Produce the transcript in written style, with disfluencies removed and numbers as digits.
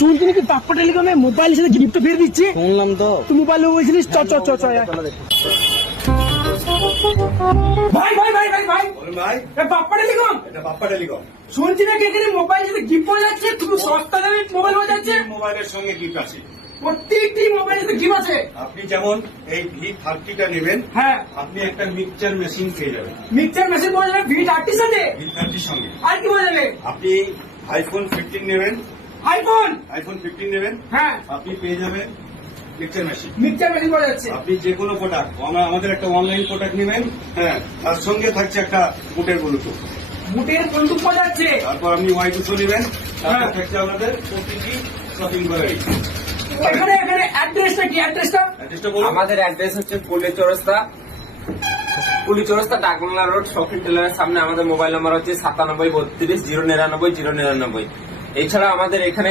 শুনছি নাকি পাপ্পা টেলিকমে মোবাইলের সাথে গিফট ফের দিচ্ছে। শুনলাম তো। তুই মোবাইল বলছিলিস, চ চ চ চ। ভাই ভাই ভাই ভাই ভাই ভাই পাপ্পা টেলিকম, এটা বাপ্পা টেলিকম। শুনছি নাকি এখানে মোবাইলের সাথে গিফট পাওয়া যাচ্ছে, খুব সস্তা দামে মোবাইল পাওয়া যাচ্ছে। মোবাইলের সঙ্গে গিফট আছে, প্রত্যেকটি মোবাইলের সাথে গিফট আছে। আপনি যেমন এই V30টা নেবেন, হ্যাঁ, আপনি একটা মিক্সচার মেশিন পেয়ে যাবেন। মিক্সচার মেশিন পাওয়া যাবে V30 সাথে। V30 সঙ্গে আর কি পাওয়া যাবে? আপনি আইফোন 15 নেবেন, আইফোন। আইফোন 15 নেবেন, হ্যাঁ, আপনি পেয়ে যাবেন মিক্সচার মেশিন। মিক্সচার মেশিন পাওয়া যাচ্ছে। আপনি যে কোনো প্রোডাক্ট, আমাদের একটা অনলাইন প্রোডাক্ট নেবেন, হ্যাঁ, তার সঙ্গে থাকছে একটা বুটের ব্লুটুথ। বুটের বন্দুক পাওয়া যাচ্ছে। তারপর আপনি Y200 নেবেন, তারপর হ্যাঁ। থাকছে আমাদের প্রতিটি শপিং করার এখানে এখানে অ্যাড্রেসটা কি? অ্যাড্রেসটা আমাদের অ্যাড্রেস হচ্ছে পুলি চৌরাস্তা ডাকবাংলা রোড, শপিং টেলারের সামনে। আমাদের মোবাইল নাম্বার হচ্ছে 97323099 099। এছাড়া আমাদের এখানে